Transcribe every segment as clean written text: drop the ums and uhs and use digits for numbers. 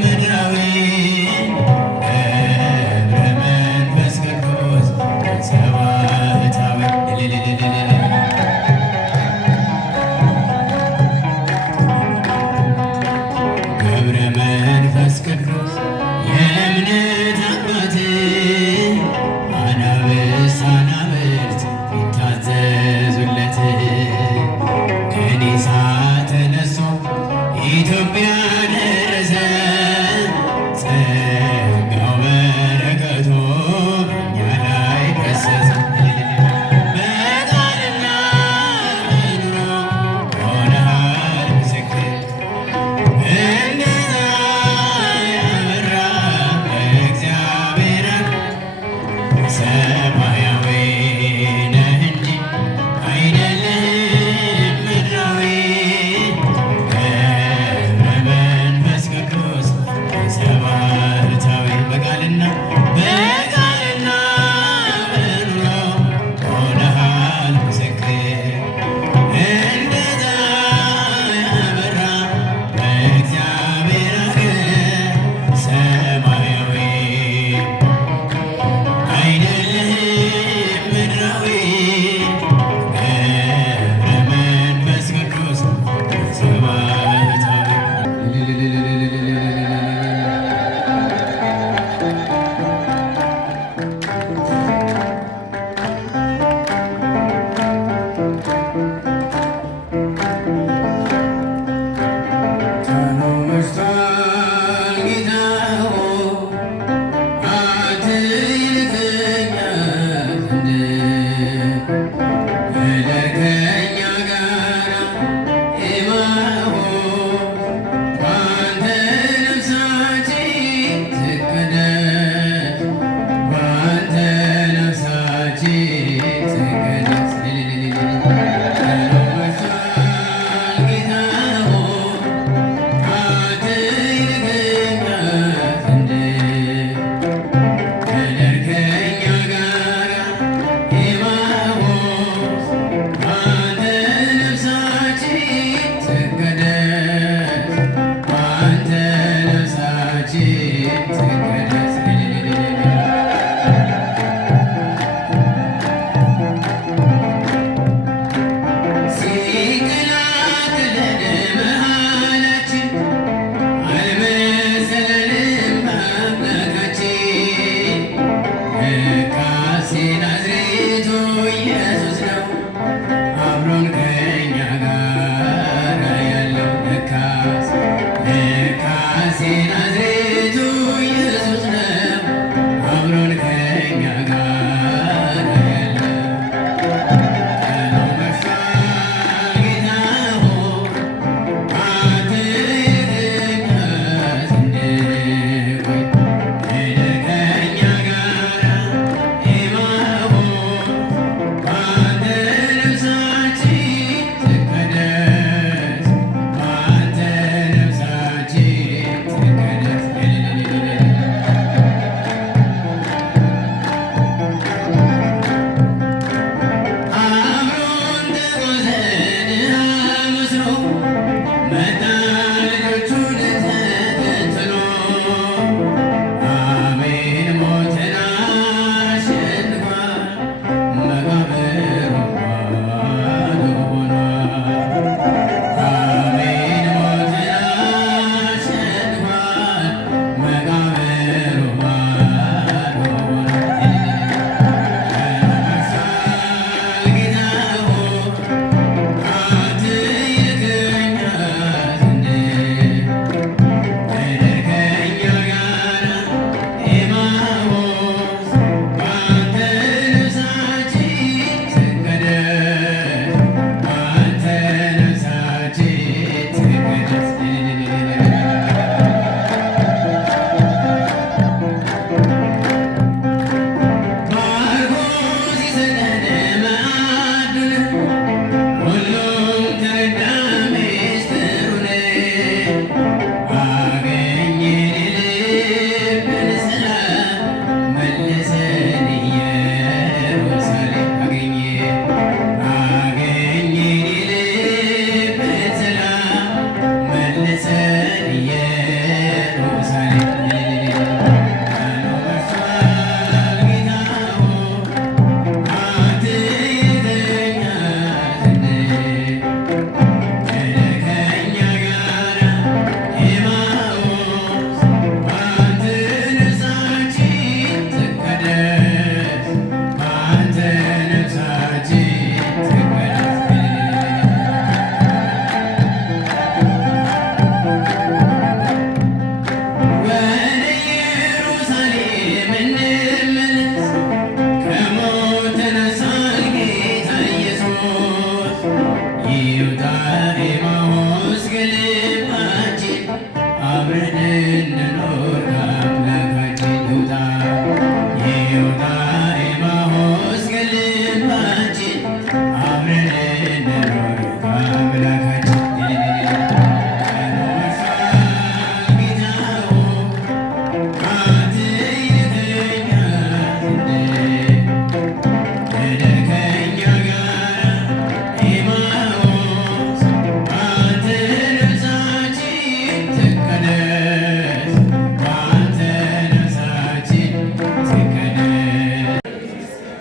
ምድራዊ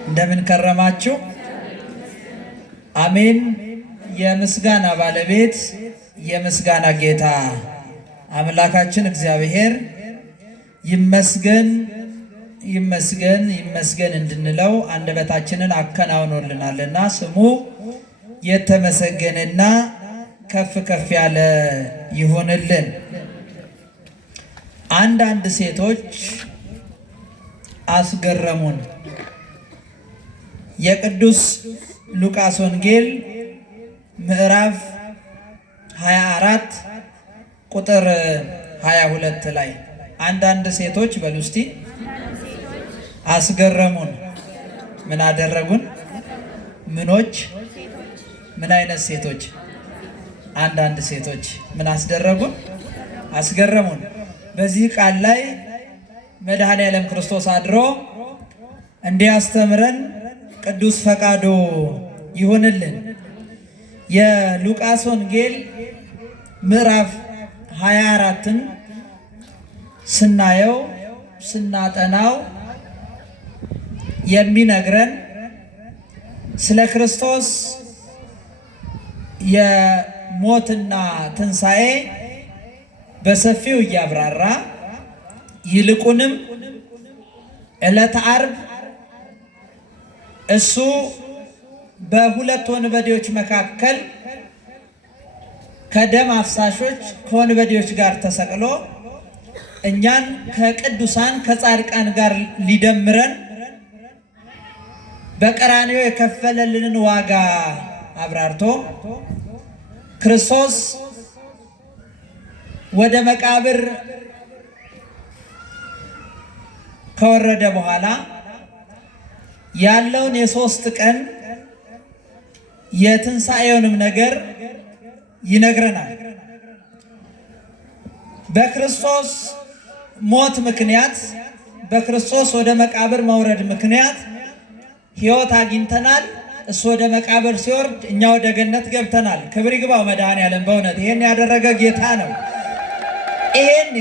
እንደምን ከረማችሁ? አሜን። የምስጋና ባለቤት የምስጋና ጌታ አምላካችን እግዚአብሔር ይመስገን ይመስገን ይመስገን እንድንለው አንደበታችንን አከናውኖልናልና ስሙ የተመሰገነና ከፍ ከፍ ያለ ይሁንልን። አንዳንድ ሴቶች አስገረሙን። የቅዱስ ሉቃስ ወንጌል ምዕራፍ 24 ቁጥር 22 ላይ አንዳንድ ሴቶች በሉ እስቲ አስገረሙን። ምን አደረጉን? ምኖች? ምን አይነት ሴቶች? አንዳንድ ሴቶች ምን አስደረጉን? አስገረሙን። በዚህ ቃል ላይ መድኃኔዓለም ክርስቶስ አድሮ እንዲያስተምረን ቅዱስ ፈቃዱ ይሁንልን። የሉቃስ ወንጌል ምዕራፍ 24ን ስናየው ስናጠናው የሚነግረን ስለ ክርስቶስ የሞትና ትንሣኤ በሰፊው እያብራራ ይልቁንም ዕለተ ዓርብ እሱ በሁለት ወንበዴዎች መካከል ከደም አፍሳሾች ከወንበዴዎች ጋር ተሰቅሎ እኛን ከቅዱሳን ከጻድቃን ጋር ሊደምረን በቀራንዮ የከፈለልንን ዋጋ አብራርቶ ክርስቶስ ወደ መቃብር ከወረደ በኋላ ያለውን የ3 ቀን የትንሣኤውንም ነገር ይነግረናል። በክርስቶስ ሞት ምክንያት በክርስቶስ ወደ መቃብር መውረድ ምክንያት ሕይወት አግኝተናል። እሱ ወደ መቃብር ሲወርድ እኛ ወደ ገነት ገብተናል። ክብር ይግባው መድኃኔዓለም። በእውነት ይሄን ያደረገ ጌታ ነው። ይሄን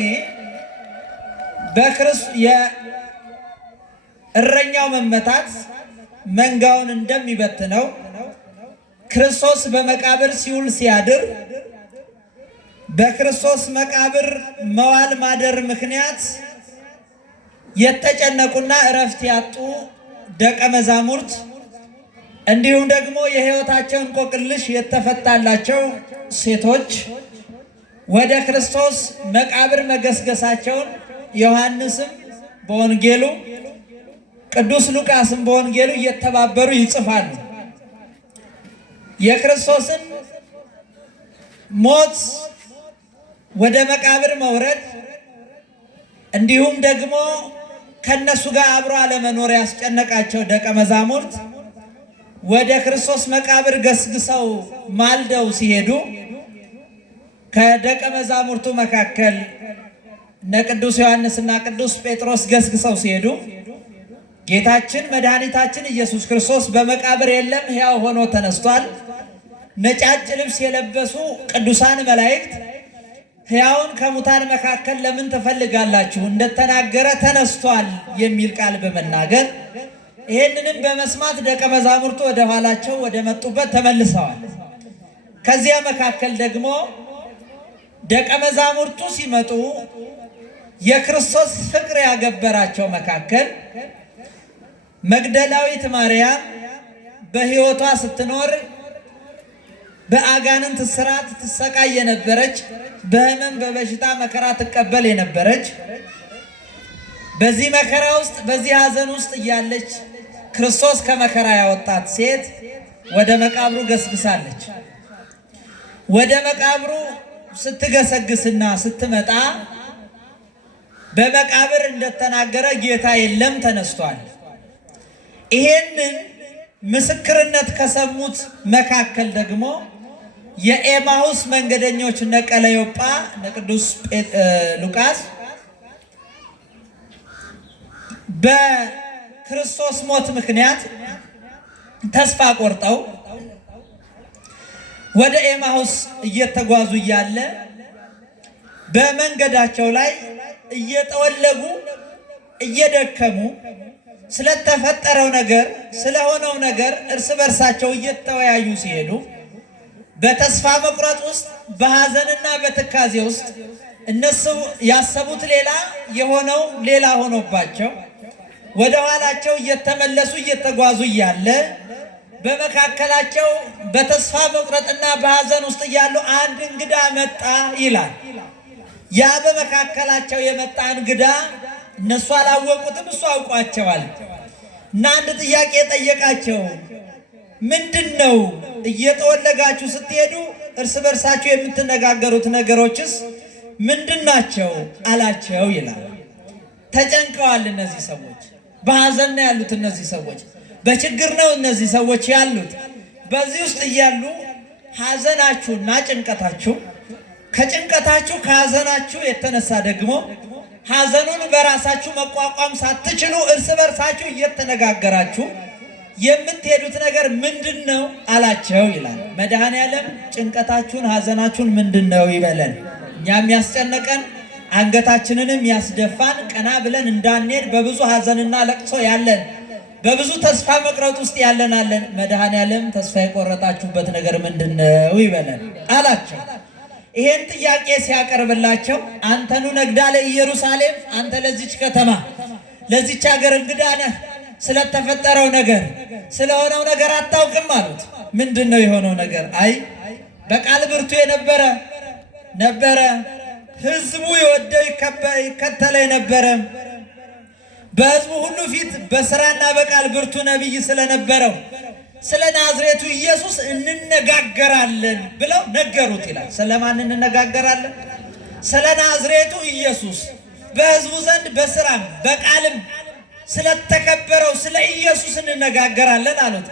የእረኛው መመታት መንጋውን እንደሚበትነው ክርስቶስ በመቃብር ሲውል ሲያድር በክርስቶስ መቃብር መዋል ማደር ምክንያት የተጨነቁና እረፍት ያጡ ደቀ መዛሙርት እንዲሁም ደግሞ የሕይወታቸውን እንቆቅልሽ የተፈታላቸው ሴቶች ወደ ክርስቶስ መቃብር መገስገሳቸውን ዮሐንስም በወንጌሉ ቅዱስ ሉቃስም በወንጌሉ እየተባበሩ ይጽፋሉ። የክርስቶስን ሞት ወደ መቃብር መውረድ እንዲሁም ደግሞ ከነሱ ጋር አብሮ አለመኖር ያስጨነቃቸው ደቀ መዛሙርት ወደ ክርስቶስ መቃብር ገስግሰው ማልደው ሲሄዱ ከደቀ መዛሙርቱ መካከል እነ ቅዱስ ዮሐንስና ቅዱስ ጴጥሮስ ገስግሰው ሲሄዱ ጌታችን መድኃኒታችን ኢየሱስ ክርስቶስ በመቃብር የለም፣ ሕያው ሆኖ ተነስቷል። ነጫጭ ልብስ የለበሱ ቅዱሳን መላእክት ሕያውን ከሙታን መካከል ለምን ትፈልጋላችሁ? እንደተናገረ ተነስቷል የሚል ቃል በመናገር ይህንንም በመስማት ደቀ መዛሙርቱ ወደ ኋላቸው ወደ መጡበት ተመልሰዋል። ከዚያ መካከል ደግሞ ደቀ መዛሙርቱ ሲመጡ የክርስቶስ ፍቅር ያገበራቸው መካከል መግደላዊት ማርያም በሕይወቷ ስትኖር በአጋንንት እስራት ትሰቃይ የነበረች፣ በሕመም በበሽታ መከራ ትቀበል የነበረች፣ በዚህ መከራ ውስጥ በዚህ ሐዘን ውስጥ እያለች ክርስቶስ ከመከራ ያወጣት ሴት ወደ መቃብሩ ገስግሳለች። ወደ መቃብሩ ስትገሰግስና ስትመጣ በመቃብር እንደተናገረ ጌታ የለም ተነስቷል። ይሄንን ምስክርነት ከሰሙት መካከል ደግሞ የኤማሁስ መንገደኞች እነ ቀለዮጳ እነ ቅዱስ ሉቃስ በክርስቶስ ሞት ምክንያት ተስፋ ቆርጠው ወደ ኤማሁስ እየተጓዙ እያለ በመንገዳቸው ላይ እየጠወለጉ እየደከሙ ስለተፈጠረው ነገር ስለሆነው ነገር እርስ በርሳቸው እየተወያዩ ሲሄዱ በተስፋ መቁረጥ ውስጥ በሐዘንና በትካዜ ውስጥ እነሱ ያሰቡት ሌላ የሆነው ሌላ ሆኖባቸው ወደ ኋላቸው እየተመለሱ እየተጓዙ እያለ በመካከላቸው በተስፋ መቁረጥና በሐዘን ውስጥ እያሉ አንድ እንግዳ መጣ ይላል። ያ በመካከላቸው የመጣ እንግዳ እነሱ አላወቁትም፣ እሱ አውቋቸዋል። እና አንድ ጥያቄ ጠየቃቸው። ምንድን ነው እየጠወለጋችሁ ስትሄዱ እርስ በርሳችሁ የምትነጋገሩት ነገሮችስ ምንድን ናቸው አላቸው ይላል። ተጨንቀዋል እነዚህ ሰዎች፣ በሐዘን ነው ያሉት እነዚህ ሰዎች፣ በችግር ነው እነዚህ ሰዎች ያሉት። በዚህ ውስጥ እያሉ ሐዘናችሁና ጭንቀታችሁ ከጭንቀታችሁ ከሐዘናችሁ የተነሳ ደግሞ ሐዘኑን በራሳችሁ መቋቋም ሳትችሉ እርስ በርሳችሁ እየተነጋገራችሁ የምትሄዱት ነገር ምንድን ነው አላቸው ይላል። መድኃኔዓለም ጭንቀታችሁን ሐዘናችሁን ምንድን ነው ይበለን። እኛም ያስጨነቀን አንገታችንንም ያስደፋን ቀና ብለን እንዳንሄድ በብዙ ሐዘንና ለቅሶ ያለን በብዙ ተስፋ መቅረት ውስጥ ያለናለን። መድኃኔዓለም ተስፋ የቆረጣችሁበት ነገር ምንድነው ይበለን አላቸው። ይሄን ጥያቄ ሲያቀርብላቸው አንተኑ ነግዳ ለኢየሩሳሌም፣ አንተ ለዚች ከተማ ለዚች ሀገር እንግዳ ነህ፣ ስለተፈጠረው ነገር ስለሆነው ነገር አታውቅም አሉት። ምንድነው የሆነው ነገር? አይ በቃል ብርቱ የነበረ ሕዝቡ የወደው ይከተለ የነበረ በሕዝቡ ሁሉ ፊት በስራና በቃል ብርቱ ነቢይ ስለነበረው ስለ ናዝሬቱ ኢየሱስ እንነጋገራለን ብለው ነገሩት ይላል። ስለማን እንነጋገራለን? ስለ ናዝሬቱ ኢየሱስ በሕዝቡ ዘንድ በስራም በቃልም ስለተከበረው ስለ ኢየሱስ እንነጋገራለን አሉት።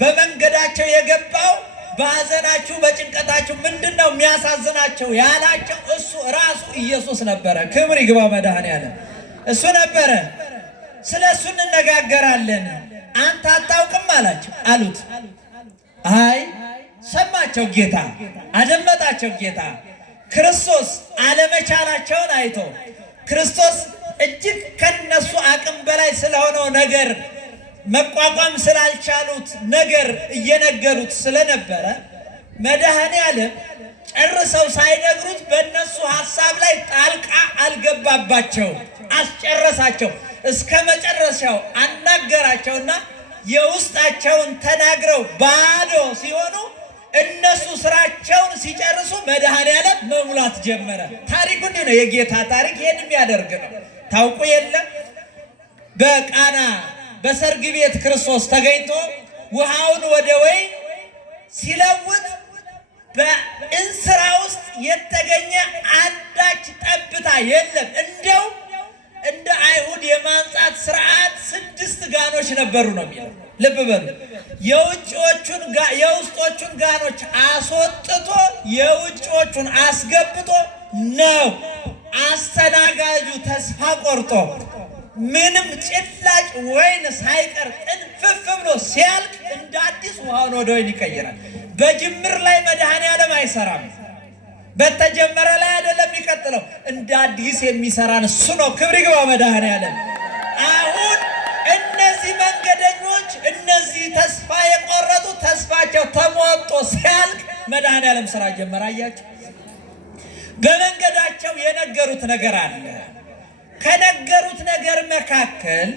በመንገዳቸው የገባው በሐዘናችሁ በጭንቀታችሁ ምንድነው የሚያሳዝናቸው ያላቸው እሱ ራሱ ኢየሱስ ነበረ። ክብር ይግባው መድኃኔዓለም እሱ ነበረ። ስለ እሱ እንነጋገራለን አንተ አታውቅም አሉት። አይ ሰማቸው ጌታ፣ አደመጣቸው ጌታ። ክርስቶስ አለመቻላቸውን አይቶ ክርስቶስ እጅግ ከነሱ አቅም በላይ ስለሆነው ነገር መቋቋም ስላልቻሉት ነገር እየነገሩት ስለነበረ መድኃኔዓለም ጨርሰው ሳይነግሩት በእነሱ ሐሳብ ላይ ጣልቃ አልገባባቸው፣ አስጨረሳቸው። እስከ መጨረሻው አናገራቸውና የውስጣቸውን ተናግረው ባዶ ሲሆኑ እነሱ ስራቸውን ሲጨርሱ መድኃኔዓለም መሙላት ጀመረ። ታሪኩ እንዲህ ነው። የጌታ ታሪክ ይህን የሚያደርግ ነው። ታውቁ የለም በቃና በሰርግ ቤት ክርስቶስ ተገኝቶ ውሃውን ወደ ወይን ሲለውጥ በእንስራ ውስጥ የተገኘ አንዳች ጠብታ የለም። እንደው እንደ አይሁድ የማንጻት ስርዓት 6 ጋኖች ነበሩ ነው የሚለው። ልብ በሉ። የውስጦቹን ጋኖች አስወጥቶ የውጭዎቹን አስገብቶ ነው። አስተናጋጁ ተስፋ ቆርጦ ምንም ጭላጭ ወይን ሳይቀር ጥንፍፍ ብሎ ሲያልቅ እንደ አዲስ ውሃውን ወደ ወይን ይቀይራል። በጅምር ላይ መድኃኔዓለም አይሰራም። በተጀመረ ላይ አይደለም የሚቀጥለው። እንደ አዲስ የሚሰራን እሱ ነው። ክብር ይግባው መድኃኔዓለም። አሁን እነዚህ መንገደኞች፣ እነዚህ ተስፋ የቆረጡ ተስፋቸው ተሟጦ ሲያልቅ መድኃኔዓለም ስራ ጀመረ። አያችሁ፣ በመንገዳቸው የነገሩት ነገር አለ። ከነገሩት ነገር መካከል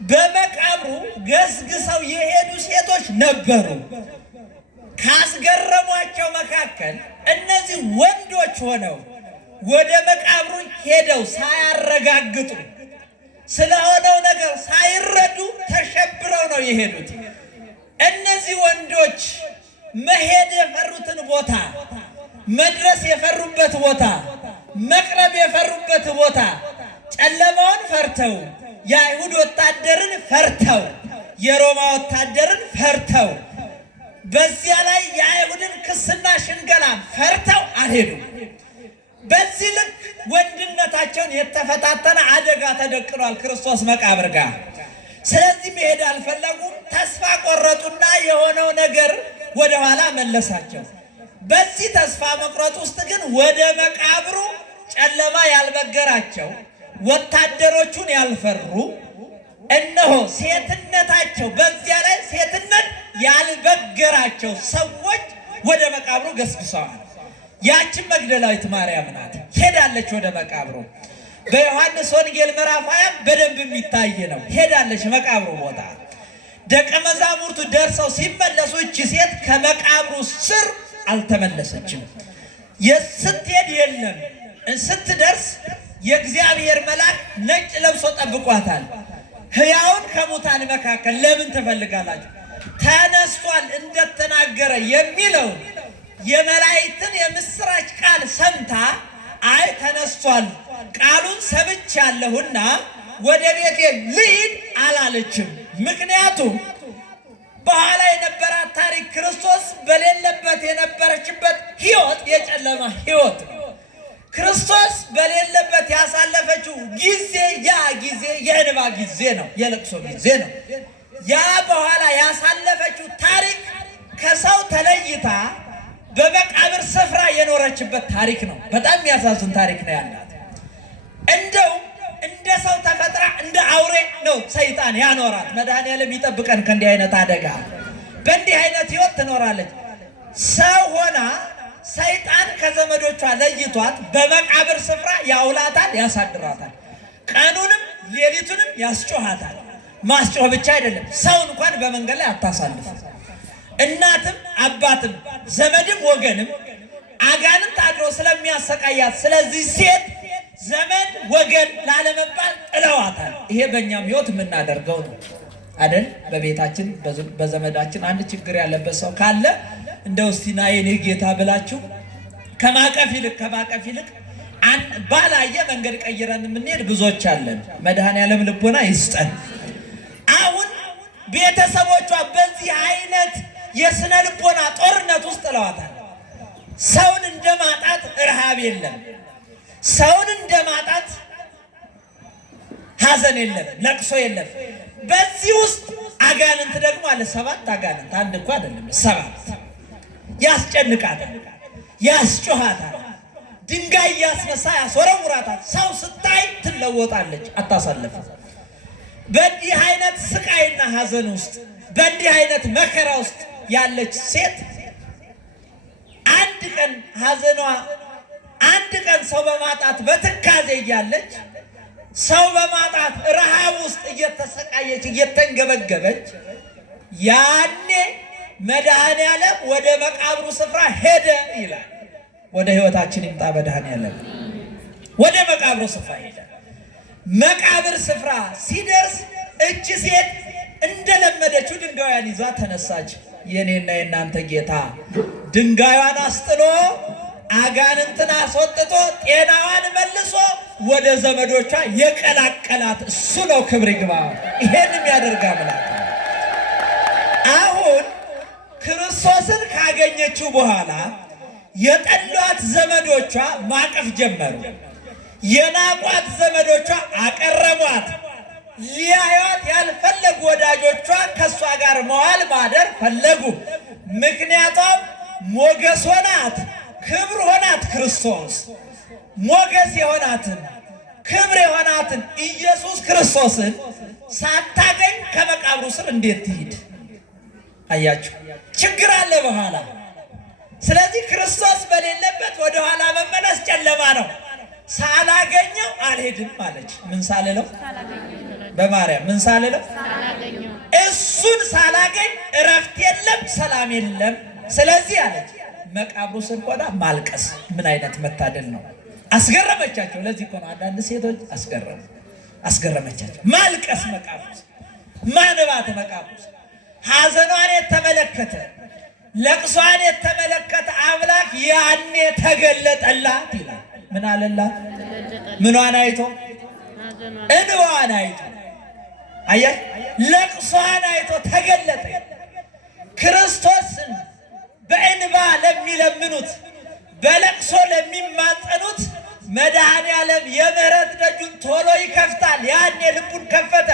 በመቃብሩ ገስግሰው የሄዱ ሴቶች ነበሩ። ካስገረሟቸው መካከል እነዚህ ወንዶች ሆነው ወደ መቃብሩ ሄደው ሳያረጋግጡ ስለሆነው ነገር ሳይረዱ ተሸብረው ነው የሄዱት። እነዚህ ወንዶች መሄድ የፈሩትን ቦታ፣ መድረስ የፈሩበት ቦታ፣ መቅረብ የፈሩበት ቦታ ጨለማውን ፈርተው፣ የአይሁድ ወታደርን ፈርተው፣ የሮማ ወታደርን ፈርተው፣ በዚያ ላይ የአይሁድን ክስና ሽንገላ ፈርተው አልሄዱም። በዚህ ልክ ወንድነታቸውን የተፈታተነ አደጋ ተደቅኗል ክርስቶስ መቃብር ጋር። ስለዚህ መሄድ አልፈለጉም። ተስፋ ቆረጡና የሆነው ነገር ወደኋላ መለሳቸው። በዚህ ተስፋ መቁረጥ ውስጥ ግን ወደ መቃብሩ ጨለማ ያልበገራቸው፣ ወታደሮቹን ያልፈሩ፣ እነሆ ሴትነታቸው በዚያ ላይ ሴትነት ያልበገራቸው ሰዎች ወደ መቃብሩ ገስግሰዋል። ያችን መግደላዊት ማርያም ናት። ሄዳለች ወደ መቃብሩ። በዮሐንስ ወንጌል ምዕራፍ 20 በደንብ የሚታይ ነው። ሄዳለች መቃብሩ ቦታ። ደቀ መዛሙርቱ ደርሰው ሲመለሱ እቺ ሴት ከመቃብሩ ስር አልተመለሰችም። ስትሄድ የለም። ስትደርስ የእግዚአብሔር መልአክ ነጭ ለብሶ ጠብቋታል። ሕያውን ከሙታን መካከል ለምን ትፈልጋላችሁ? ተነስቷል እንደተናገረ የሚለው የመላእክትን የምስራች ቃል ሰምታ አይ ተነስቷል ቃሉን ሰምቻለሁና ወደ ቤቴ ልሂድ አላለችም። ምክንያቱም በኋላ የነበራት ታሪክ ክርስቶስ በሌለበት የነበረችበት ሕይወት የጨለማ ሕይወት ነው። ክርስቶስ በሌለበት ያሳለፈችው ጊዜ ያ ጊዜ የእንባ ጊዜ ነው፣ የለቅሶ ጊዜ ነው። ያ በኋላ ያሳለፈችው ታሪክ ከሰው ተለይታ በመቃብር ስፍራ የኖረችበት ታሪክ ነው። በጣም የሚያሳዝን ታሪክ ነው ያላት። እንደው እንደ ሰው ተፈጥራ እንደ አውሬ ነው ሰይጣን ያኖራት። መድኃኔዓለም ይጠብቀን ከእንዲህ አይነት አደጋ። በእንዲህ አይነት ህይወት ትኖራለች። ሰው ሆና ሰይጣን ከዘመዶቿ ለይቷት በመቃብር ስፍራ ያውላታል፣ ያሳድራታል። ቀኑንም ሌሊቱንም ያስጮሃታል። ማስጮህ ብቻ አይደለም፣ ሰውን እንኳን በመንገድ ላይ አታሳልፍ። እናትም አባትም ዘመድም ወገንም አጋንንት አድሮ ስለሚያሰቃያት ስለዚህ ሴት ዘመድ ወገን ላለመባል ጥለዋታል። ይሄ በእኛም ህይወት የምናደርገው ነው አይደል? በቤታችን በዘመዳችን አንድ ችግር ያለበት ሰው ካለ እንደው እስቲ ና የኔ ጌታ ብላችሁ ከማቀፍ ይልቅ ባላየ መንገድ ቀይረን የምንሄድ ብዙዎች አለን። መድኃኔዓለም ልቦና ይስጠን። አሁን ቤተሰቦቿ በዚህ አይነት የስነ ልቦና ጦርነት ውስጥ ጥለዋታል። ሰውን እንደማጣት ረሃብ የለም። ሰውን እንደማጣት ሐዘን የለም፣ ለቅሶ የለም። በዚህ ውስጥ አጋንንት ደግሞ አለ። 7 አጋንንት፣ አንድ እንኳ አይደለም 7 ያስጨንቃታል፣ ያስጮሃታል፣ ድንጋይ ያስነሳ ያስወረውራታል። ሰው ስታይ ትለወጣለች፣ አታሳልፍም። በእንዲህ አይነት ስቃይና ሐዘን ውስጥ በእንዲህ አይነት መከራ ውስጥ ያለች ሴት አንድ ቀን ሐዘኗ አንድ ቀን ሰው በማጣት በትካዜ እያለች ሰው በማጣት ረሃብ ውስጥ እየተሰቃየች እየተንገበገበች ያኔ መድኃኔዓለም ወደ መቃብሩ ስፍራ ሄደ ይላል። ወደ ህይወታችን ይምጣ መድኃኔዓለም። ወደ መቃብሩ ስፍራ ሄደ። መቃብር ስፍራ ሲደርስ እቺ ሴት እንደለመደችው ድንጋዩን ይዛ ተነሳች። የኔና የናንተ ጌታ ድንጋዩን አስጥሎ አጋንንትን አስወጥቶ ጤናዋን መልሶ ወደ ዘመዶቿ የቀላቀላት እሱ ነው። ክብር ይግባ። ይሄንም ያደርጋ ብላት አሁን ክርስቶስን ካገኘችው በኋላ የጠሏት ዘመዶቿ ማቀፍ ጀመሩ። የናቋት ዘመዶቿ አቀረቧት። ሊያዩት ያልፈለጉ ወዳጆቿ ከእሷ ጋር መዋል ማደር ፈለጉ። ምክንያቱም ሞገስ ሆናት፣ ክብር ሆናት። ክርስቶስ ሞገስ የሆናትን ክብር የሆናትን ኢየሱስ ክርስቶስን ሳታገኝ ከመቃብሩ ስር እንዴት ትሂድ? አያችሁ፣ ችግር አለ በኋላ። ስለዚህ ክርስቶስ በሌለበት ወደ ኋላ መመለስ ጨለማ ነው። ሳላገኘው አልሄድም አለች። ምን ሳልለው? በማርያም ምን ሳልለው? እሱን ሳላገኝ እረፍት የለም፣ ሰላም የለም። ስለዚህ አለች መቃብሩ ስር ሆና ማልቀስ። ምን አይነት መታደል ነው! አስገረመቻቸው። ለዚህ እኮ ነው አንዳንድ ሴቶች አስገረመቻቸው። ማልቀስ መቃብሩ ስር፣ ማንባት መቃብሩ ስር። ሐዘኗን የተመለከተ ለቅሷን የተመለከተ አምላክ ያኔ ተገለጠላት ይላል። ምን አለላት? ምኗን አይቶ? እንባዋን አይቶ። አያይ፣ ለቅሷን አይቶ ተገለጠ። ክርስቶስን በእንባ ለሚለምኑት በለቅሶ ለሚማጸኑት መድኃኔዓለም የምህረት ደጁን ቶሎ ይከፍታል። ያኔ ልቡን ከፈተ።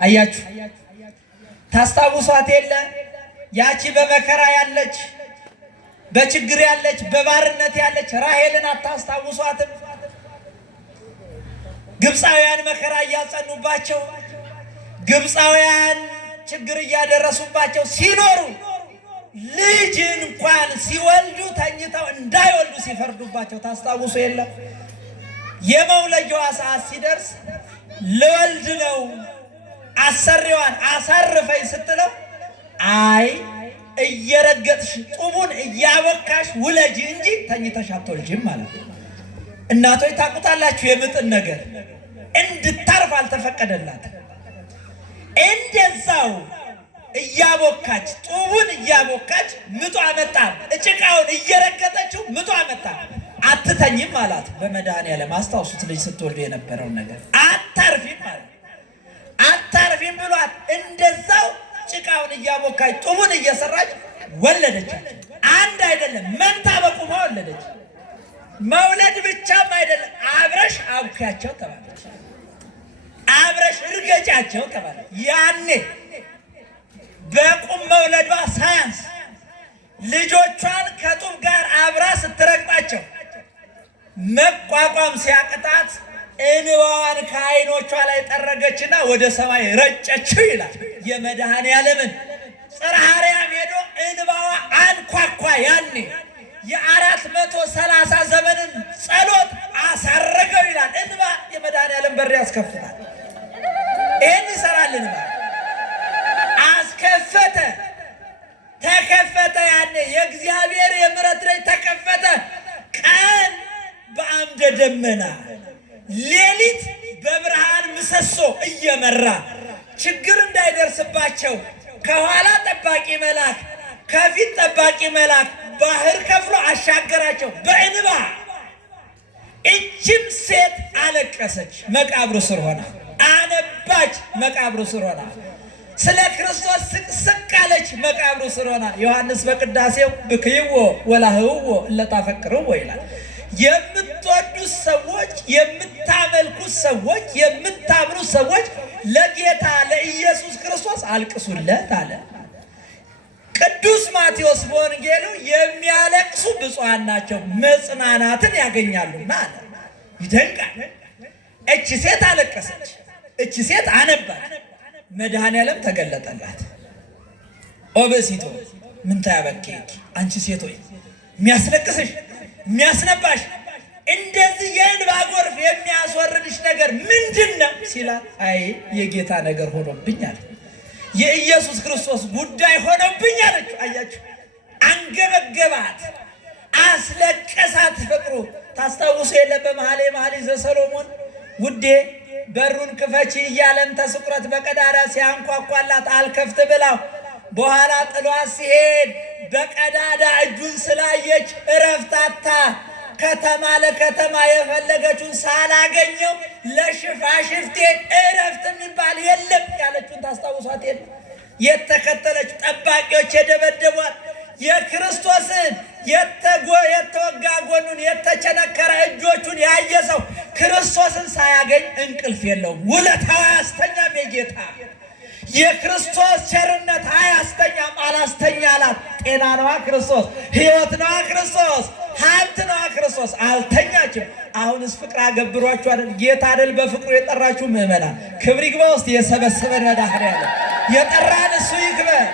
አያችሁ፣ ታስታውሷት የለ? ያቺ በመከራ ያለች በችግር ያለች በባርነት ያለች ራሔልን አታስታውሷትም? ግብፃውያን መከራ እያጸኑባቸው፣ ግብፃውያን ችግር እያደረሱባቸው ሲኖሩ ልጅ እንኳን ሲወልዱ ተኝተው እንዳይወልዱ ሲፈርዱባቸው ታስታውሱ የለም? የመውለጃዋ ሰዓት ሲደርስ ልወልድ ነው አሰሪዋን አሳርፈኝ ስትለው አይ እየረገጥሽ ጡቡን እያቦካሽ ውለጂ እንጂ ተኝተሽ አትወልጂም ማለት ነው። እናቶች ታውቁታላችሁ፣ የምጥን ነገር እንድታርፍ አልተፈቀደላት። እንደዛው እያቦካች ጡቡን እያቦካች ምጧ መጣ። ጭቃውን እየረገጠችው ምጧ መጣ። አትተኝም አላት። በመድኃኔዓለም አስታውሱት፣ ልጅ ስትወልዱ የነበረውን ነገር አታርፊም ማለት አታርፊም ብሏት እንደዛው ጭቃውን እያቦካች ጡቡን እየሰራች ወለደች። አንድ አይደለም መንታ በቁማ ወለደች። መውለድ ብቻም አይደለም፣ አብረሽ አብኪያቸው ተባለች። አብረሽ እርገጫቸው ተባለች። ያኔ በቁም መውለዷ ሳያንስ ልጆቿን ከጡብ ጋር አብራ ስትረግጣቸው መቋቋም ሲያቅታት እንባዋን ከዓይኖቿ ላይ ጠረገችና ወደ ሰማይ ረጨችው ይላል። የመድኃኔዓለምን ጽርሐ አርያም ሄዶ እንባዋ አንኳኳ። ያኔ የ430 ዘመንን ጸሎት አሳረገው ይላል። እንባ የመድኃኔዓለም በር ያስከፍታል። ይህን ይሰራልን አስከፈተ፣ ተከፈተ። ያኔ የእግዚአብሔር የምሕረት ደጅ ተከፈተ። ቀን በአምደ ደመና፣ ሌሊት በብርሃን ምሰሶ እየመራ ችግር እንዳይደርስባቸው ከኋላ ጠባቂ መልአክ፣ ከፊት ጠባቂ መልአክ ባህር ከፍሎ አሻገራቸው በእንባ። እችም ሴት አለቀሰች መቃብሩ ስር ሆና፣ አነባች መቃብሩ ስር ሆና፣ ስለ ክርስቶስ ስቅስቅ አለች መቃብሩ ስር ሆና። ዮሐንስ በቅዳሴው ብክይዎ ወላህውዎ እለታፈቅርዎ ይላል። የምትወዱት ሰዎች፣ የምታመልኩት ሰዎች፣ የምታምኑት ሰዎች ለጌታ ለኢየሱስ ክርስቶስ አልቅሱለት አለ። ቅዱስ ማቴዎስ በወንጌሉ የሚያለቅሱ ብፁዓን ናቸው መጽናናትን ያገኛሉና አለ። ይደንቃል። እቺ ሴት አለቀሰች፣ እቺ ሴት አነባች። መድኃኔዓለም ተገለጠላት። ኦበሲቶ ምን ታያበኪ፣ አንቺ ሴት ሆይ የሚያስለቅስሽ የሚያስነባሽ እንደዚህ የእንባ ጎርፍ የሚያስወርድሽ ነገር ምንድን ነው ሲላት፣ አይ የጌታ ነገር ሆኖብኛል፣ የኢየሱስ ክርስቶስ ጉዳይ ሆኖብኝ አለችው። አያችሁ፣ አንገበገባት፣ አስለቀሳት። ፍቅሩ ታስታውሱ የለ በመኃልየ ዘሰሎሞን ውዴ በሩን ክፈቺ እያለም ተስቁረት በቀዳዳ ሲያንኳኳላት አልከፍት ብላው በኋላ ጥሏት ሲሄድ በቀዳዳ እጁን ስላየች እረፍታታ ከተማ ለከተማ የፈለገችውን ሳላገኘው ለሽፋሽፍቴ እረፍት የሚባል የለም ያለችውን ታስታውሷት የለ? የተከተለች ጠባቂዎች የደበደቧት የክርስቶስን የተወጋ ጎኑን የተቸነከረ እጆቹን ያየ ሰው ክርስቶስን ሳያገኝ እንቅልፍ የለውም። ውለታው አያስተኛም። የጌታ የክርስቶስ ቸርነት አያስተኛም። አላስተኛ አላት። ጤና ነዋ ክርስቶስ፣ ሕይወት ነዋ ክርስቶስ፣ ሀብት ነዋ ክርስቶስ። አልተኛችም። አሁንስ ፍቅር አገብሯችሁ አይደል? ጌታ አይደል በፍቅሩ የጠራችሁ ምእመናን? ክብር ይግባ ውስጥ የሰበሰበን መድኃኔዓለም የጠራን እሱ ይክበር።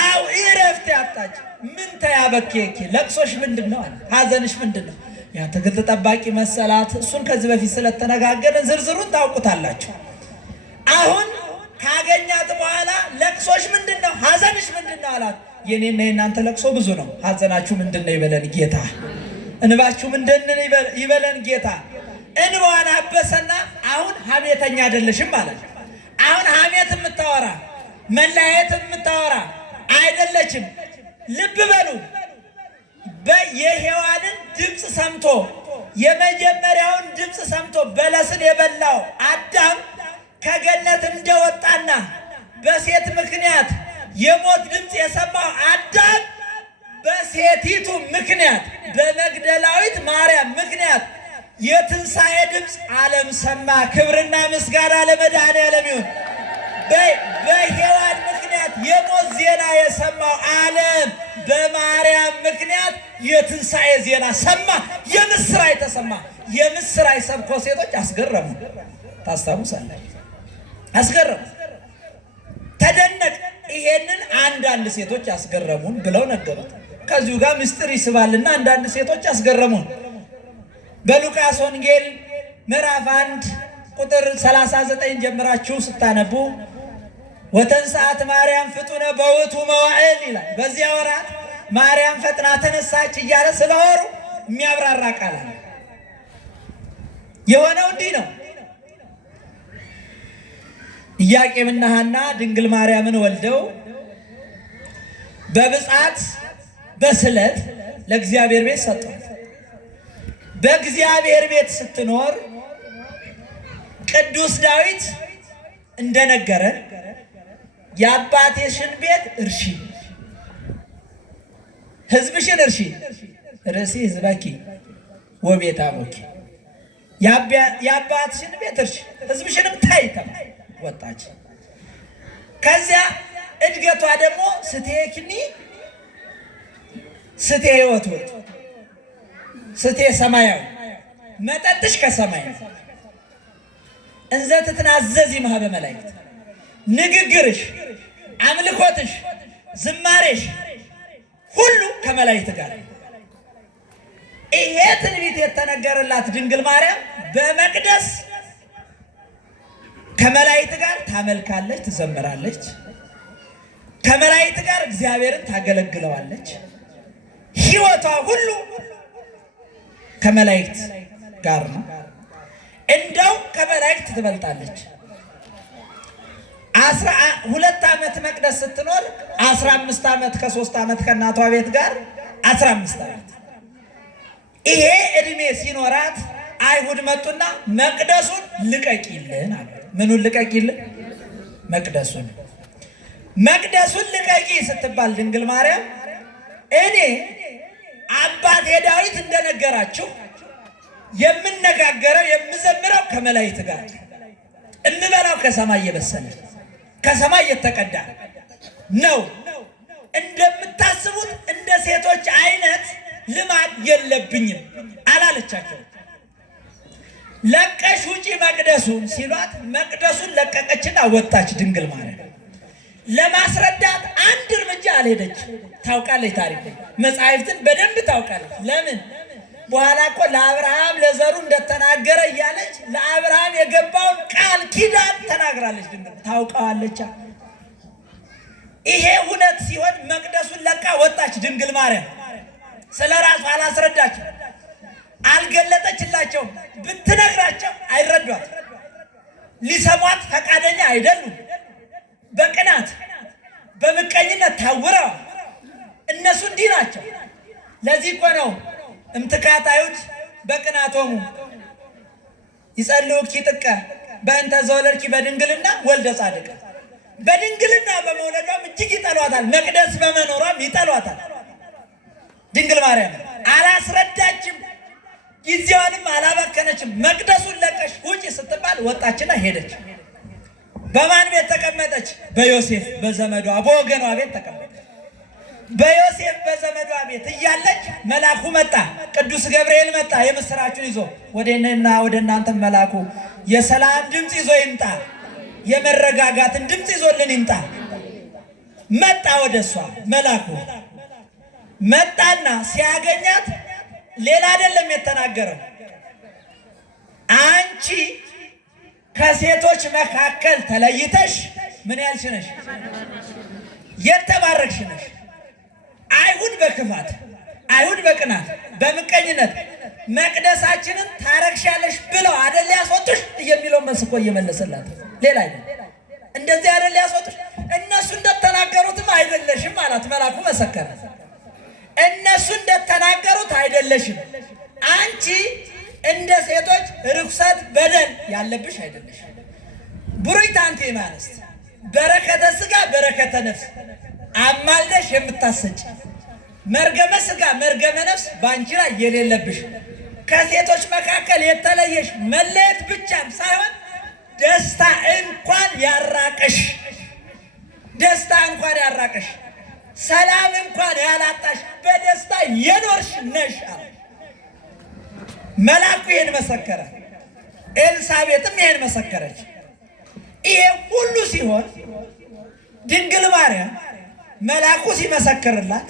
አው እረፍት ያጣች ምን ተያበኬኪ፣ ለቅሶሽ ምንድነው አለ። ሐዘንሽ ምንድነው? የአትክልት ጠባቂ መሰላት። እሱን ከዚህ በፊት ስለተነጋገርን ዝርዝሩን ታውቁታላችሁ። አሁን ካገኛት በኋላ ለቅሶሽ ምንድነው? ሐዘንሽ ምንድነው አላት። የኔና የናንተ ለቅሶ ብዙ ነው። ሐዘናችሁ ምንድነው ይበለን ጌታ። እንባችሁ ምንድነው ይበለን ጌታ። እንባዋን አበሰና አሁን ሐሜተኛ አይደለሽም ማለት። አሁን ሐሜት የምታወራ መለያየት የምታወራ አይደለችም። ልብ በሉ። የሔዋንን ድምፅ ሰምቶ የመጀመሪያውን ድምፅ ሰምቶ በለስን የበላው አዳም ከገነት እንደወጣና በሴት ምክንያት የሞት ድምፅ የሰማው አዳም በሴቲቱ ምክንያት በመግደላዊት ማርያም ምክንያት የትንሣኤ ድምፅ ዓለም ሰማ። ክብርና ምስጋና ለመድኃኔዓለም ይሁን። በሔዋን ምክንያት የሞት ዜና የሰማው ዓለም በማርያም ምክንያት የትንሣኤ ዜና ሰማ። የምስራች ተሰማ። የምስራች ሰብኮ ሴቶች አስገረሙ። ታስታውሳለች? አስገረሙ፣ ተደነቅ። ይሄንን አንዳንድ ሴቶች አስገረሙን ብለው ነገሩት። ከዚሁ ጋር ምስጢር ይስባልና አንዳንድ ሴቶች አስገረሙን። በሉቃስ ወንጌል ምዕራፍ 1 ቁጥር 39 ጀምራችሁ ስታነቡ ወተንሥአት ማርያም ፍጡነ በውእቱ መዋዕል ይላል። በዚያ ወራት ማርያም ፈጥና ተነሳች እያለ ስለወሩ የሚያብራራ ቃል አለ። የሆነው እንዲህ ነው። ኢያቄምና ሐና ድንግል ማርያምን ወልደው በብፅዓት በስለት ለእግዚአብሔር ቤት ሰጧት። በእግዚአብሔር ቤት ስትኖር ቅዱስ ዳዊት እንደነገረን የአባቴሽን ቤት እርሺ፣ ሕዝብሽን እርሺ፣ ርእሲ ሕዝበኪ ወቤተ አቡኪ፣ የአባትሽን ቤት እርሺ፣ ሕዝብሽንም ታይ ተባለ። ወጣች። ከዚያ እድገቷ ደግሞ ስቴክኒ ስቴ ሕይወት ወጥ ስቴ ሰማያዊ መጠጥሽ ከሰማይ እንዘ ትትናዘዝ ይምሃበ መላእክት ንግግርሽ፣ አምልኮትሽ፣ ዝማሬሽ ሁሉ ከመላእክት ጋር። ይሄ ትንቢት የተነገረላት ድንግል ማርያም በመቅደስ ከመላእክት ጋር ታመልካለች፣ ትዘምራለች። ከመላእክት ጋር እግዚአብሔርን ታገለግለዋለች። ሕይወቷ ሁሉ ከመላእክት ጋር ነው። እንደው ከመላእክት ትበልጣለች። 12 ዓመት መቅደስ ስትኖር 15 ዓመት ከ3 ዓመት ከእናቷ ቤት ጋር 15 ዓመት። ይሄ እድሜ ሲኖራት አይሁድ መጡና መቅደሱን ልቀቂልን አሉ። ምኑን ልቀቂልን? መቅደሱን። መቅደሱን ልቀቂ ስትባል ድንግል ማርያም እኔ አባቴ ዳዊት እንደነገራችሁ የምነጋገረው የምዘምረው ከመላእክት ጋር፣ እንበላው ከሰማይ እየበሰለ ከሰማይ እየተቀዳ ነው። እንደምታስቡት እንደ ሴቶች አይነት ልማድ የለብኝም አላለቻቸው። ለቀሽ ውጪ መቅደሱን ሲሏት መቅደሱን ለቀቀችና ወጣች። ድንግል ማርያም ለማስረዳት አንድ እርምጃ አልሄደች። ታውቃለች፣ ታሪክ መጻሕፍትን በደንብ ታውቃለች። ለምን? በኋላ እኮ ለአብርሃም ለዘሩ እንደተናገረ እያለች ለአብርሃም የገባውን ቃል ኪዳን ተናግራለች። ድንግል ታውቀዋለች። ይሄ እውነት ሲሆን መቅደሱን ለቃ ወጣች። ድንግል ማርያም ስለ ራሷ አላስረዳችም፣ አልገለጠችላቸውም። ብትነግራቸው አይረዷት፣ ሊሰሟት ፈቃደኛ አይደሉም። በቅናት በምቀኝነት ታውረዋል። እነሱ እንዲህ ናቸው። ለዚህ እኮ ነው እምትካት አይሁድ በቅናቶሙ ይጸልዩኪ ጥቀ በእንተ ዘወለድኪ በድንግልና ወልደ ጻድቅ። በድንግልና በመውለዷም እጅግ ይጠሏታል፣ መቅደስ በመኖሯም ይጠሏታል። ድንግል ማርያም አላስረዳችም፣ ጊዜዋንም አላባከነችም። መቅደሱን ለቀሽ ውጪ ስትባል ወጣችና ሄደች። በማን ቤት ተቀመጠች? በዮሴፍ በዘመዷ በወገኗ ቤት ተቀመጠች። በዮሴፍ በዘመዷ ቤት እያለች መልአኩ መጣ፣ ቅዱስ ገብርኤል መጣ። የምስራቹን ይዞ ወደ እኔና ወደ እናንተ መልአኩ የሰላም ድምፅ ይዞ ይምጣ፣ የመረጋጋትን ድምፅ ይዞልን ይምጣ። መጣ ወደ እሷ መልአኩ መጣና ሲያገኛት ሌላ አይደለም የተናገረው፣ አንቺ ከሴቶች መካከል ተለይተሽ ምን ያልሽ ነሽ? የተባረክሽ ነሽ። አይሁድ በክፋት አይሁድ በቅናት በምቀኝነት መቅደሳችንን ታረክሻለሽ ብለው አይደል ያስወጡሽ የሚለው መልስ እኮ እየመለሰላት ሌላ አይደል። እንደዚህ አይደል ያስወጡሽ። እነሱ እንደተናገሩትም አይደለሽም አላት። መልአኩ መሰከረ። እነሱ እንደተናገሩት አይደለሽም። አንቺ እንደ ሴቶች ርኩሰት በደል ያለብሽ አይደለሽ። ብሩይት አንቲ እምአንስት በረከተ ሥጋ በረከተ ነፍስ አማልደሽ የምታሰጭ መርገመ ሥጋ መርገመ ነፍስ በአንቺ ላይ የሌለብሽ ከሴቶች መካከል የተለየሽ መለየት ብቻም ሳይሆን ደስታ እንኳን ያራቀሽ ደስታ እንኳን ያራቀሽ ሰላም እንኳን ያላጣሽ በደስታ የኖርሽ ነሽ አለ። መልአኩ ይሄን መሰከረ። ኤልሳቤጥም ይሄን መሰከረች። ይሄ ሁሉ ሲሆን ድንግል ማርያም መልአኩ ሲመሰክርላት፣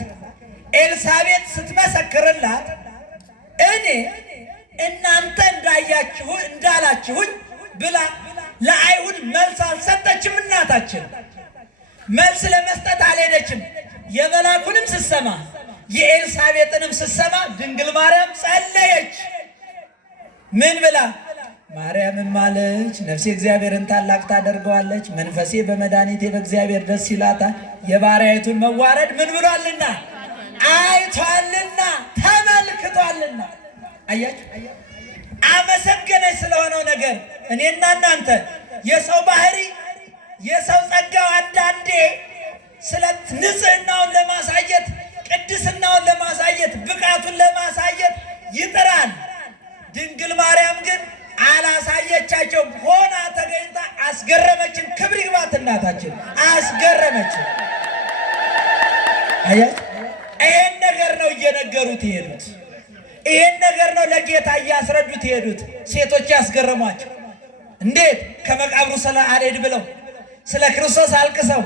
ኤልሳቤጥ ስትመሰክርላት እኔ እናንተ እንዳላችሁኝ ብላ ለአይሁድ መልስ አልሰጠችም። እናታችን መልስ ለመስጠት አልሄደችም። የመልአኩንም ስትሰማ የኤልሳቤጥንም ስትሰማ ድንግል ማርያም ጸለየች። ምን ብላ? ማርያምም አለች ነፍሴ እግዚአብሔርን ታላቅ ታደርገዋለች፣ መንፈሴ በመድኃኒቴ በእግዚአብሔር ደስ ይላታል። የባሪያይቱን መዋረድ ምን ብሏልና? አይቷልና ተመልክቷልና። አያችሁ፣ አመሰገነች ስለሆነው ነገር። እኔና እናንተ የሰው ባህሪ የሰው ጸጋው አንዳንዴ ስለ ንጽህናውን ለማሳየት ቅድስናውን ለማሳየት ብቃቱን ለማሳየት ይጥራል። ድንግል ማርያም ግን አላሳየቻቸው። ሆና ተገኝታ አስገረመችን። ክብር ይግባት እናታችን አስገረመችን። አያት ይሄን ነገር ነው እየነገሩት ይሄዱት። ይሄን ነገር ነው ለጌታ እያስረዱት የሄዱት። ሴቶች ያስገረሟቸው እንዴት ከመቃብሩ አልሄድ ብለው ስለ ክርስቶስ አልቅሰው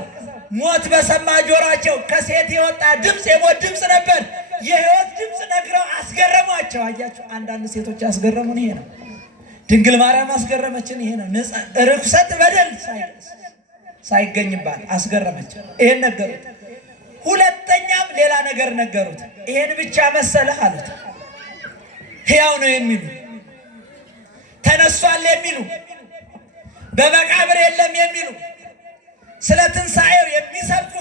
ሞት በሰማ ጆሯቸው ከሴት የወጣ ድምፅ የሞት ድምፅ ነበር፣ የሕይወት ድምፅ ነግረው አስገረሟቸው። አያችሁ፣ አንዳንድ ሴቶች ያስገረሙን ይሄ ነው። ድንግል ማርያም አስገረመችን ይሄ ነው። ርኩሰት በደል ሳይገኝባት አስገረመችን። ይሄን ነገሩት። ሁለተኛም ሌላ ነገር ነገሩት። ይሄን ብቻ መሰለህ አሉት። ሕያው ነው የሚሉ ተነስቷል የሚሉ በመቃብር የለም የሚሉ ስለ ትንሣኤው የሚሰብኩ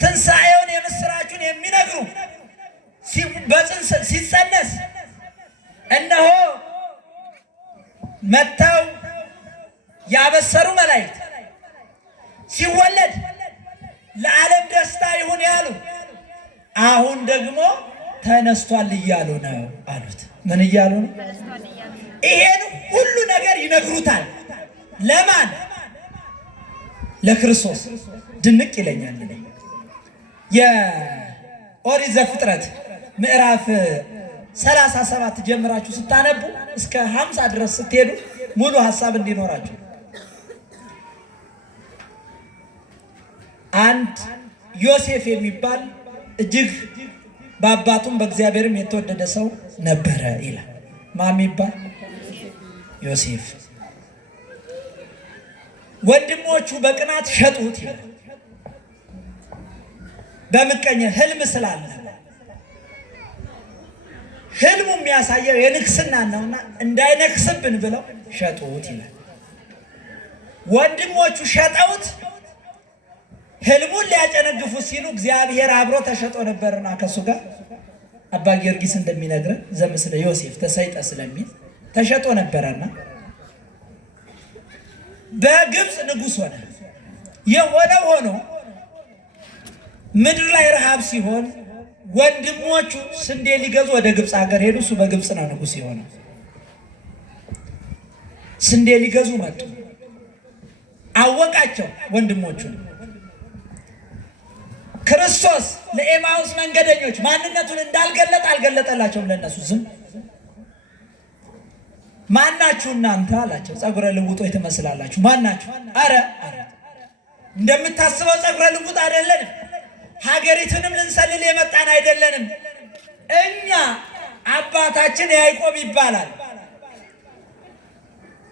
ትንሣኤውን የምስራቹን የሚነግሩ ሲጸነስ እነሆ መጥተው ያበሰሩ መላእክት ሲወለድ ለዓለም ደስታ ይሁን ያሉ አሁን ደግሞ ተነስቷል እያሉ ነው አሉት። ምን እያሉ ነው? ይሄን ሁሉ ነገር ይነግሩታል። ለማን? ለክርስቶስ። ድንቅ ይለኛል። የኦሪት ዘፍጥረት ምዕራፍ 37 ጀምራችሁ ስታነቡ እስከ 50 ድረስ ስትሄዱ ሙሉ ሐሳብ እንዲኖራችሁ አንድ ዮሴፍ የሚባል እጅግ በአባቱም በእግዚአብሔርም የተወደደ ሰው ነበረ ይላል። ማን የሚባል? ዮሴፍ። ወንድሞቹ በቅናት ሸጡት ይላል። በምቀኛ ህልም ስላለ ህልሙ የሚያሳየው የንግስና ነውና እንዳይነግስብን ብለው ሸጡት ይላል። ወንድሞቹ ሸጠውት ህልሙን ሊያጨነግፉ ሲሉ እግዚአብሔር አብሮ ተሸጦ ነበርና ከሱ ጋር አባ ጊዮርጊስ እንደሚነግረን ዘምስለ ዮሴፍ ተሰይጠ ስለሚል ተሸጦ ነበርና በግብፅ ንጉሥ ሆነ። የሆነው ሆኖ ምድር ላይ ረሃብ ሲሆን ወንድሞቹ ስንዴ ሊገዙ ወደ ግብፅ ሀገር ሄዱ። እሱ በግብፅ ነው ንጉሥ የሆነው። ስንዴ ሊገዙ መጡ። አወቃቸው ወንድሞቹን። ክርስቶስ ለኤማውስ መንገደኞች ማንነቱን እንዳልገለጠ አልገለጠላቸውም። ለነሱ ዝም ማናችሁ እናንተ አላቸው። ጸጉረ ልውጦ ትመስላላችሁ። ማናችሁ? አረ እንደምታስበው ጸጉረ ልውጥ አይደለንም። ሀገሪቱንም ልንሰልል የመጣን አይደለንም። እኛ አባታችን ያዕቆብ ይባላል።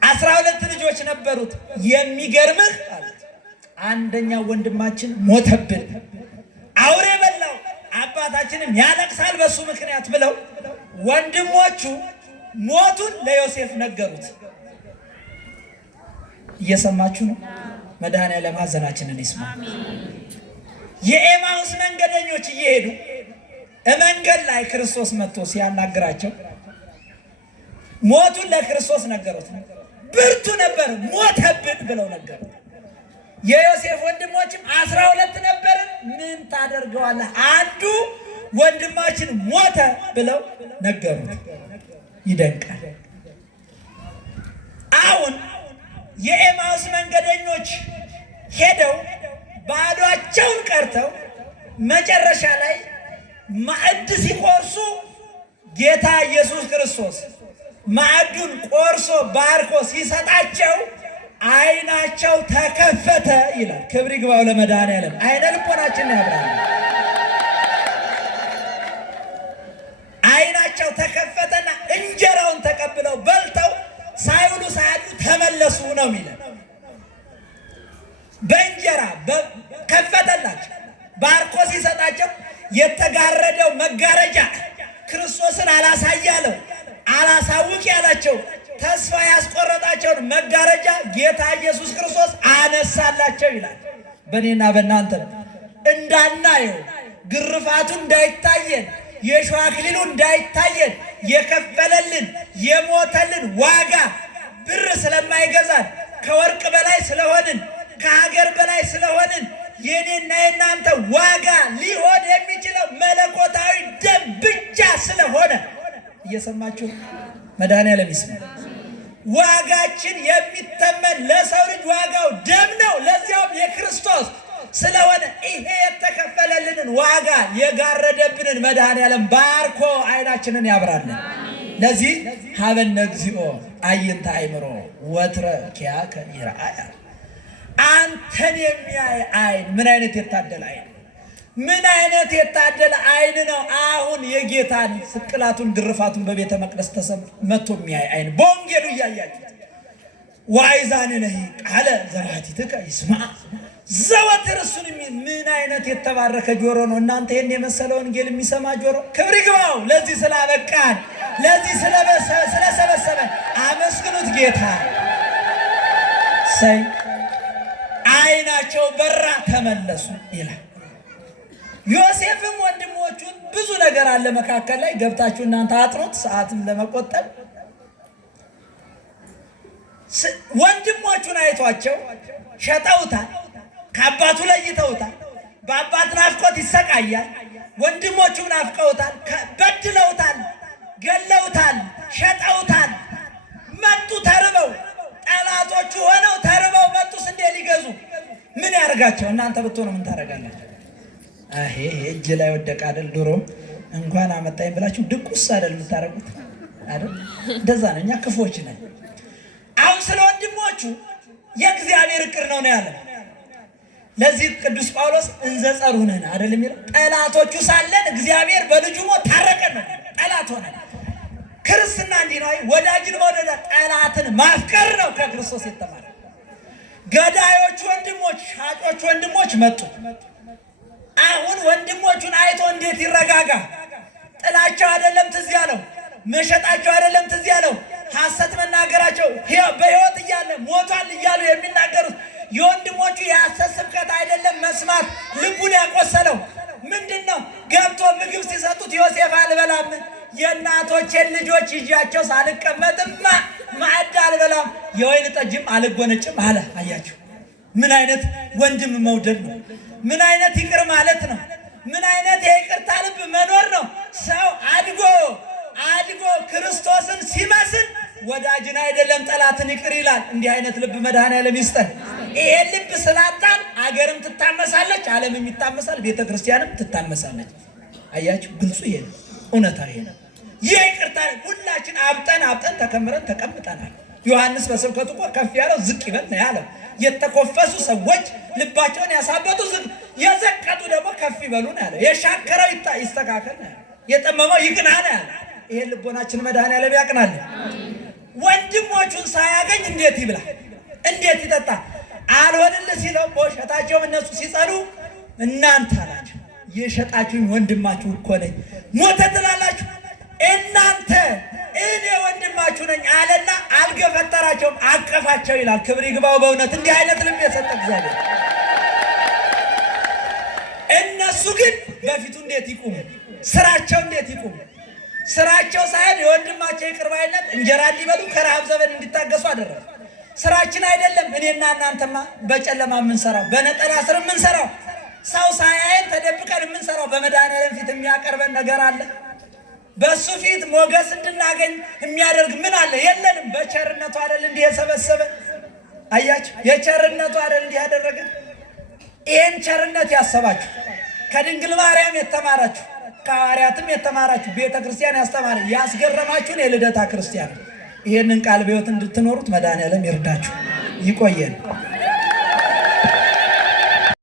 12 ልጆች ነበሩት። የሚገርምህ አንደኛው ወንድማችን ሞተብን፣ አውሬ በላው፣ አባታችንም ያለቅሳል በሱ ምክንያት ብለው ወንድሞቹ ሞቱን ለዮሴፍ ነገሩት። እየሰማችሁ ነው? መድኃኔዓለም ሐዘናችንን ይስማ። የኤማውስ መንገደኞች እየሄዱ መንገድ ላይ ክርስቶስ መጥቶ ሲያናግራቸው ሞቱን ለክርስቶስ ነገሩት። ብርቱ ነበር፣ ሞተብን ብለው ነገሩት። የዮሴፍ ወንድሞችም 12 ነበርን፣ ምን ታደርገዋለህ? አንዱ ወንድማችን ሞተ ብለው ነገሩት። ይደንቃል። አሁን የኤማውስ መንገደኞች ሄደው ባዷቸውን ቀርተው መጨረሻ ላይ ማዕድ ሲቆርሱ ጌታ ኢየሱስ ክርስቶስ ማዕዱን ቆርሶ ባርኮ ሲሰጣቸው ዓይናቸው ተከፈተ ይላል። ክብር ይግባው ለመድኃኔዓለም። ዓይነ ልቦናችንን ያብራል። ዓይናቸው ተከፈተና እንጀራውን ተቀብለው በልተው ሳይውሉ ሳያድሩ ተመለሱ ነው የሚለው። በእንጀራ ከፈተላቸው፣ ባርኮ ሲሰጣቸው የተጋረደው መጋረጃ ክርስቶስን አላሳያለው አላሳውቅ ያላቸው ተስፋ ያስቆረጣቸውን መጋረጃ ጌታ ኢየሱስ ክርስቶስ አነሳላቸው ይላል። በእኔና በእናንተ እንዳናየው ግርፋቱ እንዳይታየን የሾህ አክሊሉ እንዳይታየን የከፈለልን የሞተልን ዋጋ ብር ስለማይገዛን ከወርቅ በላይ ስለሆንን ከሀገር በላይ ስለሆንን የኔና የናንተ ዋጋ ሊሆን የሚችለው መለኮታዊ ደም ብቻ ስለሆነ እየሰማችሁ መድኃኔዓለም ይስማ። ዋጋችን የሚተመን ለሰው ልጅ ዋጋው ደም ነው። ለዚያውም የክርስቶስ ስለሆነ ይሄ የተከፈለልንን ዋጋ የጋረደብንን መድኃኔዓለም ባርኮ አይናችንን ያብራለን። ለዚህ ሀበነ እግዚኦ አዕይንተ አእምሮ ወትረ ኪያከ ይርአያ። አንተን የሚያይ አይን ምን አይነት የታደለ አይን! ምን አይነት የታደለ አይን ነው! አሁን የጌታን ስቅላቱን ግርፋቱን በቤተ መቅደስ መጥቶ የሚያይ አይን በወንጌሉ እያያችሁት ዋይዛንነሂ ቃለ ዘባሕቲትከ ይስማዕ ዘወትር እሱን ምን አይነት የተባረከ ጆሮ ነው! እናንተ ይህን የመሰለ ወንጌል የሚሰማ ጆሮ ክብር ይግባው። ለዚህ ስላበቃን ለዚህ ስለሰበሰበን አመስግኑት ጌታ። ሰይ አይናቸው በራ ተመለሱ ይላል። ዮሴፍም ወንድሞቹን ብዙ ነገር አለ መካከል ላይ ገብታችሁ እናንተ አጥሩት ሰዓትም ለመቆጠብ ወንድሞቹን አይቷቸው ሸጠውታል፣ ከአባቱ ለይተውታል፣ በአባት ናፍቆት ይሰቃያል። ወንድሞቹም ናፍቀውታል፣ በድለውታል፣ ገለውታል፣ ሸጠውታል። መጡ ተርበው፣ ጠላቶቹ ሆነው ተርበው መጡ ስንዴ ሊገዙ። ምን ያርጋቸው? እናንተ ብትሆኑ ምን ታደርጋላችሁ? አሄ እጅ ላይ ወደቀ አይደል? ድሮም እንኳን አመጣኝ ብላችሁ ድቁስ አይደል የምታረጉት አይደል? እንደዛ ነው። እኛ ክፎች ነን። አሁን ስለ ወንድሞቹ የእግዚአብሔር እቅድ ነው ያለው። ለዚህ ቅዱስ ጳውሎስ እንዘ ጸሩነን አይደል የሚለው? ጠላቶቹ ሳለን እግዚአብሔር በልጁ ሞት ታረቀን ነው። ጠላት ሆነን ክርስትና እንዲህ ነው። ወዳጅን መውደድ ጠላትን ማፍቀር ነው ከክርስቶስ የተማረ። ገዳዮቹ ወንድሞች፣ ሻጮቹ ወንድሞች መጡ። አሁን ወንድሞቹን አይቶ እንዴት ይረጋጋ? ጥላቸው አይደለም ትዝ ያለው፣ መሸጣቸው አይደለም ትዝ ያለው፣ ሐሰት መናገራቸው በሕይወት እያለ ሞቷል እያሉ የሚናገሩት የወንድሞቹ የሐሰት ስብከት አይደለም መስማት ልቡን ያቆሰለው ምንድን ነው? ገብቶ ምግብ ሲሰጡት ዮሴፍ አልበላም፣ የእናቶቼን ልጆች ይዣቸው ሳልቀመጥማ ማዕድ አልበላም፣ የወይን ጠጅም አልጎነጭም አለ። አያችሁ ምን አይነት ወንድም መውደድ ነው! ምን አይነት ይቅር ማለት ነው! ምን አይነት የይቅርታ ልብ መኖር ነው! ሰው አድጎ ክርስቶስን ሲመስል ወዳጅን አይደለም ጠላትን ይቅር ይላል። እንዲህ አይነት ልብ መድኃኔዓለም ይስጠን። ይሄ ልብ ስላጣን አገርም ትታመሳለች፣ ዓለምም ይታመሳል፣ ቤተ ክርስቲያንም ትታመሳለች። አያችሁ ግልጹ ይሄ ነው፣ እውነታ ይሄ ነው። ይቅርታ ሁላችን አብጠን ተከምረን ተቀምጠናል። ዮሐንስ በስብከቱ እኮ ከፍ ያለው ዝቅ ይበል ነው ያለው። የተኮፈሱ ሰዎች ልባቸውን ያሳበጡ ዝቅ፣ የዘቀጡ ደግሞ ከፍ ይበሉ ነው ያለው። የሻከረው ይስተካከል ነው ያለው። የጠመመው ይቅና ነው ያለው። ይሄን ልቦናችን መድኃኔዓለም ያቅናል። ወንድሞቹን ሳያገኝ እንዴት ይብላ? እንዴት ይጠጣ? አልሆንልህ ሲለው በውሸታቸውም እነሱ ሲጸኑ እናንተ አላቸው የሸጣችሁኝ ወንድማችሁ እኮ ነኝ፣ ሞተ ትላላችሁ እናንተ እኔ ወንድማችሁ ነኝ አለና አልገፈተራቸውም፣ አቀፋቸው ይላል። ክብር ይግባው። በእውነት እንዲህ አይነት ልብ የሰጠ እግዚአብሔር። እነሱ ግን በፊቱ እንዴት ይቁሙ? ስራቸው እንዴት ይቁሙ? ስራቸው ሳይሆን የወንድማቸው ይቅር ባይነት እንጀራ እንዲበሉ ከረሃብ ዘመን እንዲታገሱ አደረገ። ስራችን አይደለም። እኔና እናንተማ በጨለማ የምንሰራው በነጠላ ስር የምንሰራው ሰው ሳያየን ተደብቀን የምንሰራው በመድኃኔዓለም ፊት የሚያቀርበን ነገር አለ። በሱ ፊት ሞገስ እንድናገኝ የሚያደርግ ምን አለ? የለንም። በቸርነቱ አይደል እንዲህ የሰበሰበ? አያችሁ፣ የቸርነቱ አይደል እንዲህ ያደረገ? ይህን ቸርነት ያሰባችሁ ከድንግል ማርያም የተማራችሁ ከሐዋርያትም የተማራችሁ ቤተ ክርስቲያን ያስተማረ ያስገረማችሁን የልደታ ክርስቲያን ይህንን ቃል በሕይወት እንድትኖሩት መድኃኔዓለም ይርዳችሁ። ይቆየን።